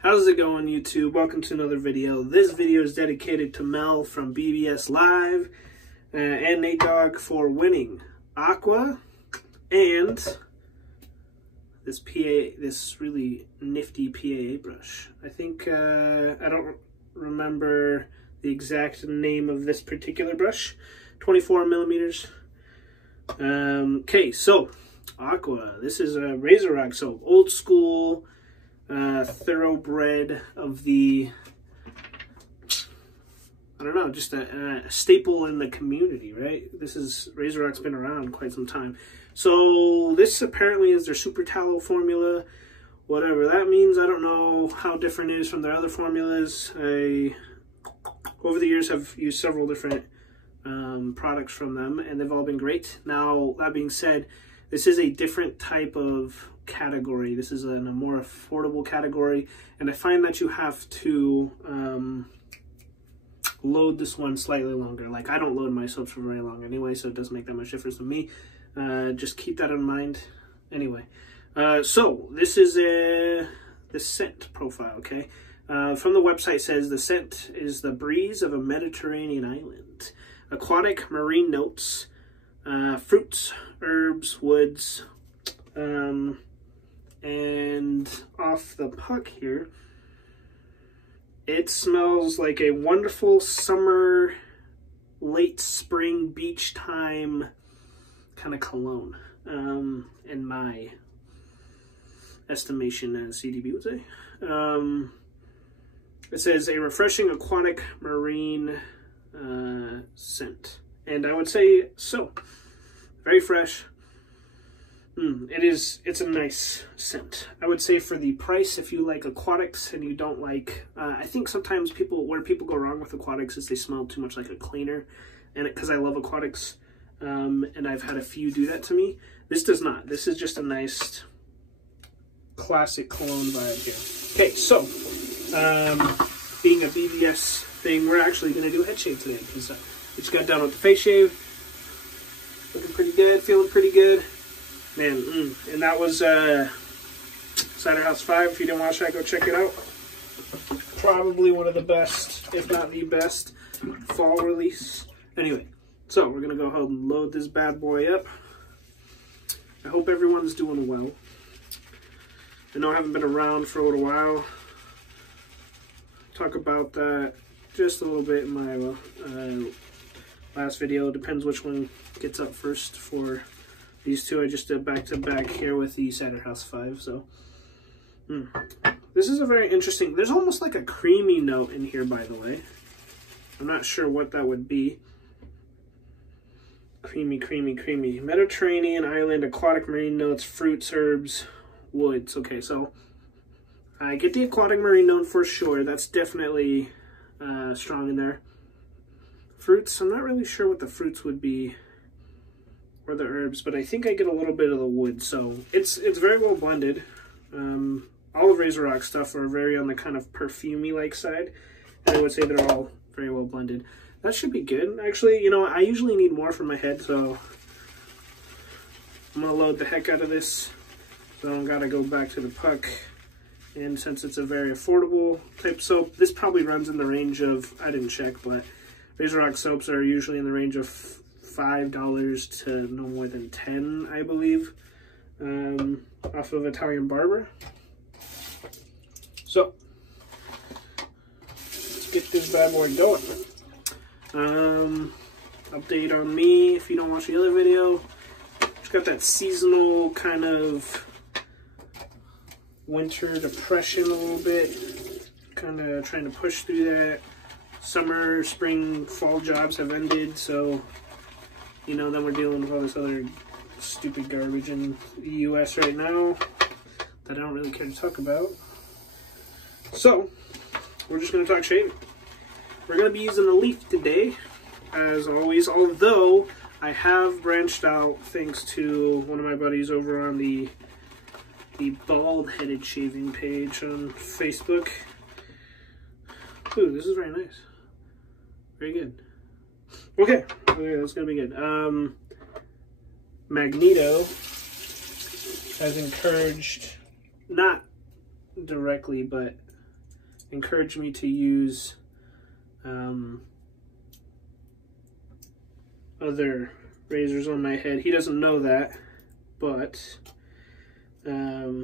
How's it going, YouTube? Welcome to another video. This video is dedicated to Mel from BBS Live and Nate Dogg for winning Acqua and this really nifty PAA brush. I think I don't remember the exact name of this particular brush. 24 millimeters. Okay, so Acqua. This is a Razorock, so old school. Thoroughbred of the, I don't know, just a staple in the community, right? This is, Razorock's been around quite some time. So this apparently is their super tallow formula, whatever that means. I don't know how different it is from their other formulas. I, over the years, have used several different products from them, and they've all been great. Now, that being said, this is a different type of category. This is in a more affordable category, and I find that you have to load this one slightly longer. Like, I don't load my soaps for very long anyway, so it doesn't make that much difference to me. Just keep that in mind. Anyway, so this is the scent profile, okay? From the website says the scent is the breeze of a Mediterranean island. Aquatic marine notes, fruits, herbs, woods, and off the puck here, it smells like a wonderful summer, late spring, beach time kind of cologne, in my estimation, as CDB would say. It says a refreshing aquatic marine scent, and I would say so. Very fresh. It's a nice scent. I would say for the price, if you like aquatics and you don't like, I think sometimes where people go wrong with aquatics is they smell too much like a cleaner, and because I love aquatics, and I've had a few do that to me. This does not. This is just a nice classic cologne vibe here. Okay, so being a BBS thing, we're actually going to do a head shave today because we just got done with the face shave. Looking pretty good, feeling pretty good. Man, and that was Cider House 5. If you didn't watch that, go check it out. Probably one of the best, if not the best, fall release. Anyway, so we're going to go ahead and load this bad boy up. I hope everyone's doing well. I know I haven't been around for a little while. Talk about that just a little bit in my last video. Depends which one gets up first for these two. I just did back-to-back here with the Cider House 5, so this is a very interesting, there's almost like a creamy note in here, by the way. I'm not sure what that would be. Creamy, creamy, creamy. Mediterranean island, aquatic marine notes, fruits, herbs, woods. Okay, so I get the aquatic marine note for sure. That's definitely strong in there. Fruits, I'm not really sure what the fruits would be, or the herbs, but I think I get a little bit of the wood, so it's very well blended. All of Razorock stuff are very on the kind of perfumey like side, and I would say they're all very well blended. That should be good. Actually, you know, I usually need more for my head, so I'm gonna load the heck out of this, so I don't gotta go back to the puck. And since it's a very affordable type soap, this probably runs in the range of, I didn't check, but Razorock soaps are usually in the range of $5 to no more than $10, I believe, off of Italian Barber. So let's get this bad boy going. Update on me, if you don't watch the other video, just got that seasonal kind of winter depression a little bit, kind of trying to push through that. Summer, spring, fall jobs have ended, so you know, then we're dealing with all this other stupid garbage in the US right now that I don't really care to talk about. So, we're just going to talk shaving. We're going to be using the leaf today, as always, although I have branched out thanks to one of my buddies over on the bald-headed shaving page on Facebook. Ooh, this is very nice. Very good. Okay, that's gonna be good. Magneto has encouraged, not directly, but encouraged me to use other razors on my head. He doesn't know that, but I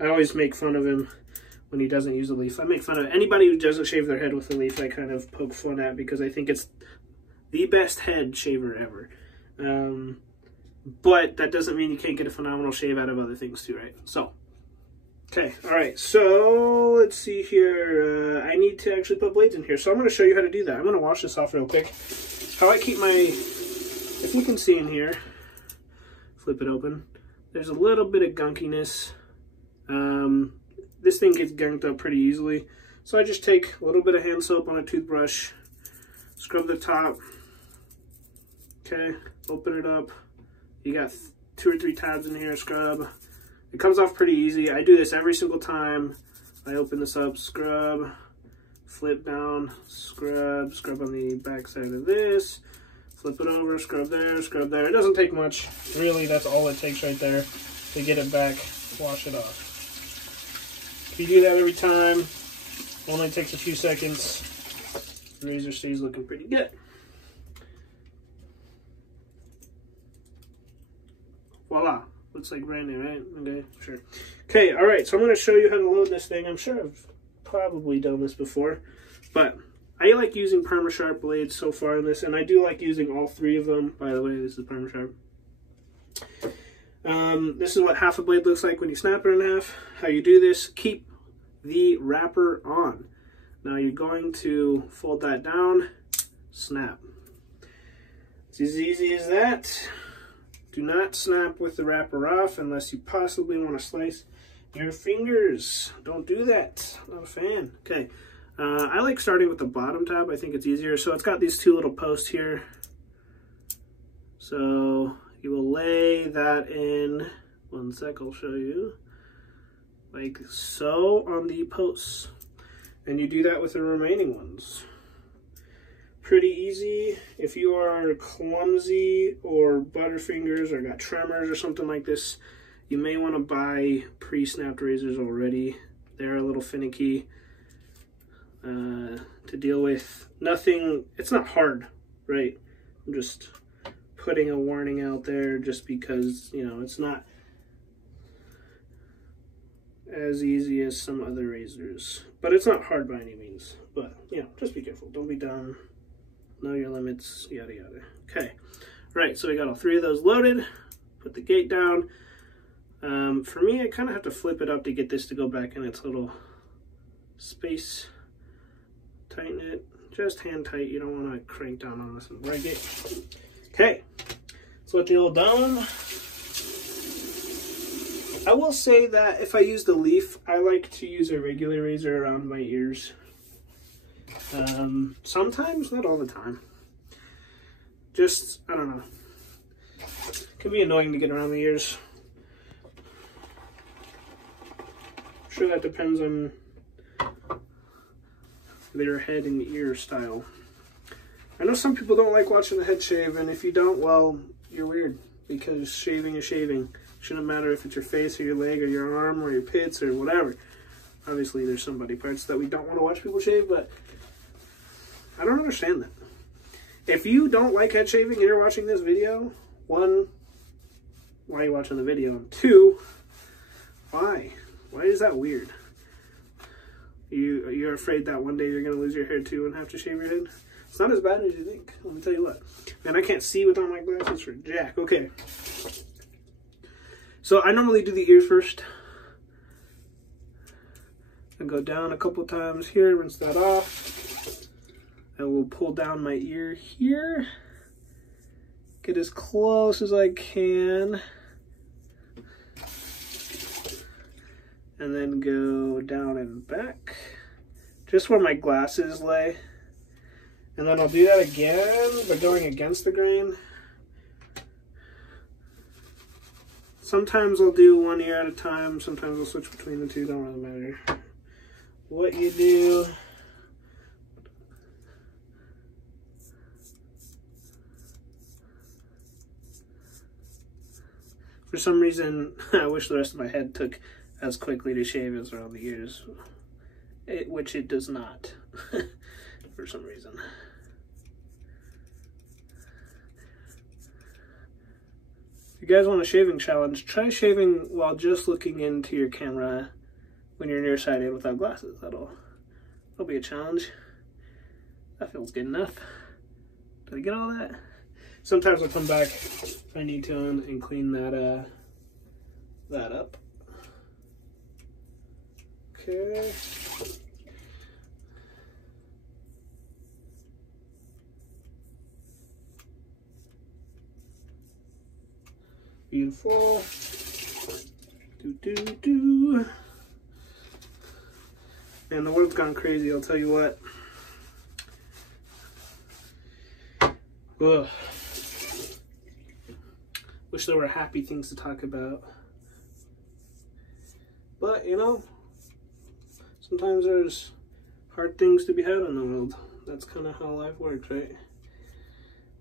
always make fun of him when he doesn't use a leaf. I make fun of anybody who doesn't shave their head with a leaf. I kind of poke fun at because I think it's the best head shaver ever. But that doesn't mean you can't get a phenomenal shave out of other things too, right? So, okay, all right, so let's see here. I need to actually put blades in here, so I'm going to show you how to do that. I'm going to wash this off real quick. How I keep my, if you can see in here, flip it open, there's a little bit of gunkiness. This thing gets gunked up pretty easily, so I just take a little bit of hand soap on a toothbrush, scrub the top, okay, open it up. You got 2 or 3 tabs in here, scrub. It comes off pretty easy. I do this every single time. I open this up, scrub, flip down, scrub, scrub on the back side of this, flip it over, scrub there, scrub there. It doesn't take much. Really, that's all it takes right there to get it back, wash it off. If you do that every time, only takes a few seconds. The razor stays looking pretty good. Voila, looks like brand new, right? Okay, sure. Okay, all right, so I'm going to show you how to load this thing. I'm sure I've probably done this before, but I like using PermaSharp blades so far in this, and I do like using all 3 of them. By the way, this is PermaSharp. This is what half a blade looks like when you snap it in half. How you do this, keep the wrapper on. Now you're going to fold that down, snap. It's as easy as that. Do not snap with the wrapper off unless you possibly want to slice your fingers. Don't do that. Not a fan. Okay. I like starting with the bottom tab. I think it's easier. So it's got these 2 little posts here. So you will lay that in. One sec, I'll show you. Like so on the posts. And you do that with the remaining ones. Pretty easy. If you are clumsy or butterfingers or got tremors or something like this, you may want to buy pre-snapped razors already. They're a little finicky to deal with. Nothing, it's not hard, right? I'm just putting a warning out there just because, you know, it's not as easy as some other razors. But it's not hard by any means. But, you know, just be careful. Don't be dumb. Know your limits, yada yada. Okay, right, so we got all 3 of those loaded. Put the gate down. For me, I kind of have to flip it up to get this to go back in its little space. Tighten it, just hand tight. You don't want to crank down on this and break it. Okay, so let the old dome. I will say that if I use the leaf, I like to use a regular razor around my ears. Sometimes, not all the time. Just, I don't know. It can be annoying to get around the ears. I'm sure that depends on their head and ear style. I know some people don't like watching the head shave, and if you don't, well, you're weird. Because shaving is shaving. It shouldn't matter if it's your face or your leg or your arm or your pits or whatever. Obviously, there's some body parts that we don't want to watch people shave, but I don't understand that. If you don't like head shaving and you're watching this video, 1, why are you watching the video? And 2, why? Why is that weird? You're afraid that one day you're going to lose your hair too and have to shave your head? It's not as bad as you think. Let me tell you what. Man, I can't see without my glasses for jack. Okay. So I normally do the ears first. I go down a couple times here, rinse that off. I will pull down my ear here. Get as close as I can. And then go down and back. Just where my glasses lay. And then I'll do that again, but going against the grain. Sometimes I'll do 1 ear at a time. Sometimes I'll switch between the 2. Don't really matter what you do. For some reason, I wish the rest of my head took as quickly to shave as around the ears. which it does not for some reason. If you guys want a shaving challenge, try shaving while just looking into your camera when you're nearsighted without glasses. That'll be a challenge. That feels good enough. Did I get all that? Sometimes I'll come back if I need to and clean that up. Okay. Beautiful. Do. Man, the world's gone crazy, I'll tell you what. Ugh. Wish there were happy things to talk about. But, you know, sometimes there's hard things to be had in the world. That's kind of how life works, right?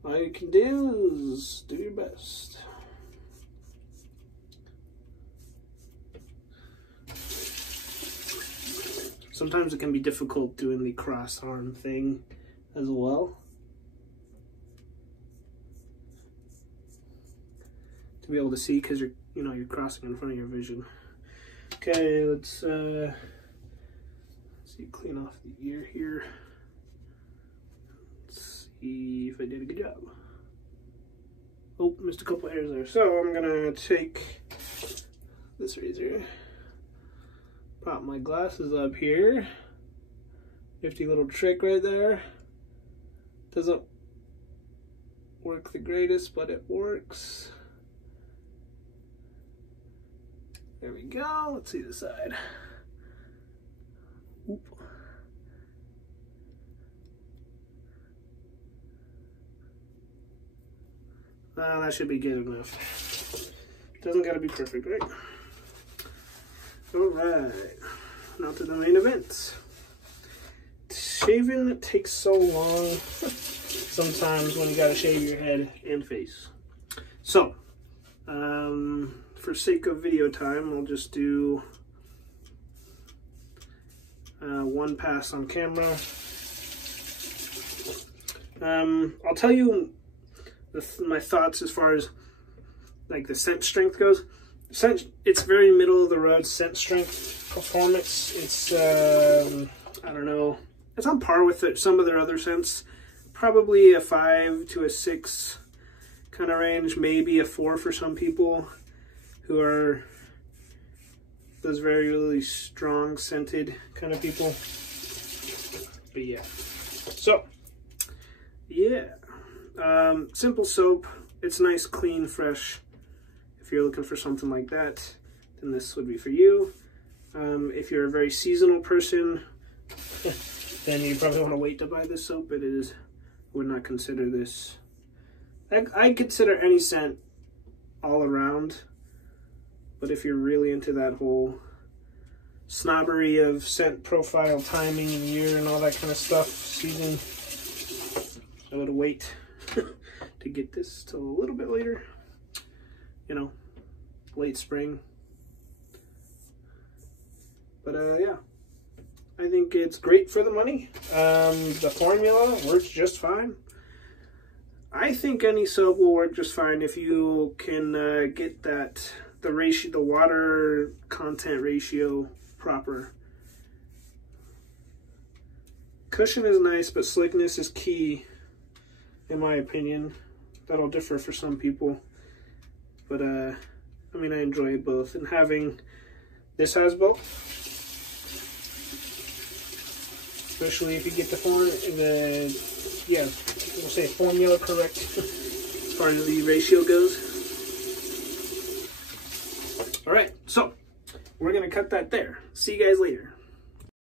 All you can do is do your best. Sometimes it can be difficult doing the cross arm thing as well. To be able to see, because you're crossing in front of your vision. Okay, let's see, clean off the ear here. Let's see if I did a good job. Oh, missed a couple hairs there. So I'm gonna take this razor, pop my glasses up here. Nifty little trick right there. Doesn't work the greatest, but it works. There we go. Let's see the side. Oop. That should be good enough. Doesn't gotta be perfect, right? Alright. Now to the main event. Shaving takes so long sometimes when you gotta shave your head and face. So, for sake of video time, I'll just do one pass on camera. I'll tell you my thoughts as far as like the scent strength goes. It's very middle of the road scent strength performance. It's I don't know. It's on par with some of their other scents. Probably a 5 to a 6 kind of range. Maybe a 4 for some people who are those very really strong scented kind of people. But yeah. So yeah. Simple soap. It's nice, clean, fresh. If you're looking for something like that, then this would be for you. If you're a very seasonal person, then you probably want to wait to buy this soap. Would not consider this. I consider any scent all around, but if you're really into that whole snobbery of scent profile, timing, and year, and all that kind of stuff, season, I would wait to get this till a little bit later. You know, late spring. But yeah, I think it's great for the money. The formula works just fine. I think any soap will work just fine if you can get the ratio, the water content ratio proper. Cushion is nice, but slickness is key, in my opinion. That'll differ for some people. But, I mean, I enjoy both. And having this has both. Especially if you get we'll say formula correct as far as the ratio goes. Alright, so we're going to cut that there. See you guys later.